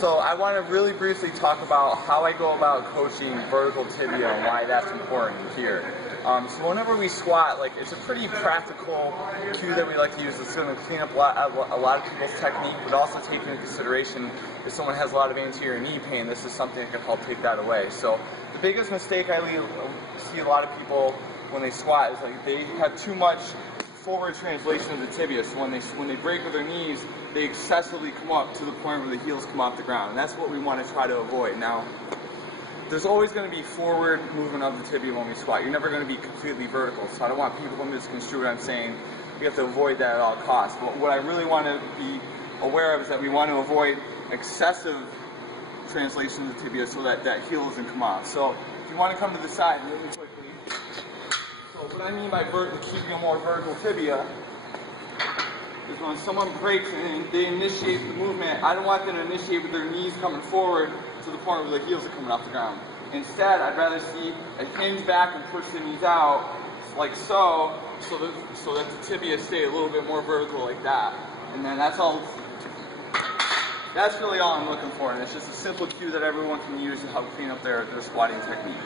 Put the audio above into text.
So I want to really briefly talk about how I go about coaching vertical tibia and why that's important here. So whenever we squat, like, it's a pretty practical cue that we like to use. It's going to clean up a lot of people's technique, but also take into consideration if someone has a lot of anterior knee pain, this is something that can help take that away. So the biggest mistake I see a lot of people when they squat is like they have too much forward translation of the tibia. So when they break with their knees, they excessively come up to the point where the heels come off the ground. And that's what we want to try to avoid. Now, there's always going to be forward movement of the tibia when we squat. You're never going to be completely vertical. So I don't want people to misconstrue what I'm saying. We have to avoid that at all costs. But what I really want to be aware of is that we want to avoid excessive translation of the tibia so that that heel doesn't come off. So if you want to come to the side really quickly. So what I mean by keeping a more vertical tibia is when someone breaks and they initiate the movement, I don't want them to initiate with their knees coming forward to the point where the heels are coming off the ground. Instead, I'd rather see a hinge back and push the knees out, like so that the tibia stay a little bit more vertical like that. And then that's all. That's really all I'm looking for, and it's just a simple cue that everyone can use to help clean up their squatting technique.